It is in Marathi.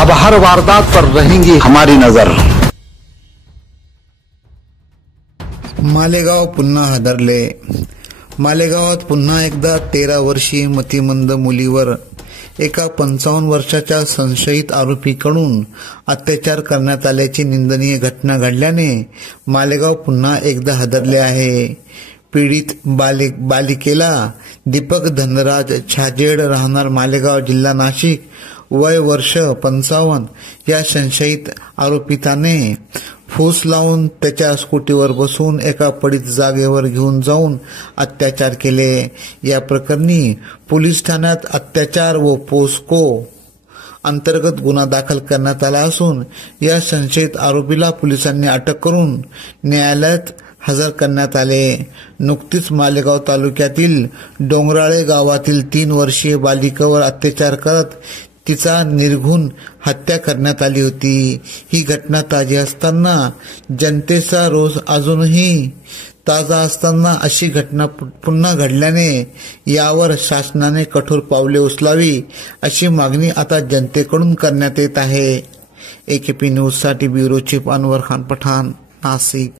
अब हर वारदात पर रहेंगी हमारी नजर। मालेगाव पुन्हा हादरले। मालेगावात पुन्हा एकदा 13 वर्षीय मतिमंद मुलीवर एका 55 वर्षाच्या संशयित आरोपीकडून अत्याचार करण्यात आल्याची निंदनीय घटना घडल्याने मालेगाव पुन्हा एकदा हादरले आहे। पीडित बालिकेला दीपक धनराज छाजेड, राहणार मालेगाव, जिल्हा नाशिक, वय वर्ष 55 या संशयित आरोपिताने फूस लावून त्याच्या स्कूटीवर बसून एका पडीत जागेवर घेऊन जाऊन अत्याचार केले। या प्रकरणी पोलीस ठाण्यात अत्याचार व पोस्को अंतर्गत गुन्हा दाखल करण्यात आला असून या संशयित आरोपीला पोलिसांनी अटक करून न्यायालयात हजर करण्यात आले। नुकतीच मालेगाव तालुक्यातील डोंगराळे गावातील 3 वर्षीय बालिकेवर अत्याचार करत तिचा निर्घृण हत्या करण्यात आली होती। ही घटना ताजी असताना जनतेचा रोष अजूनही ताजा असताना अशी घटना पुन्हा घडल्याने यावर शासनाने कठोर पावले उचलावी अशी मागणी आता जनतेकडून करण्यात येत आहे। AKP न्यूज साठी ब्युरो चीफ अनवर खान पठाण, नाशिक।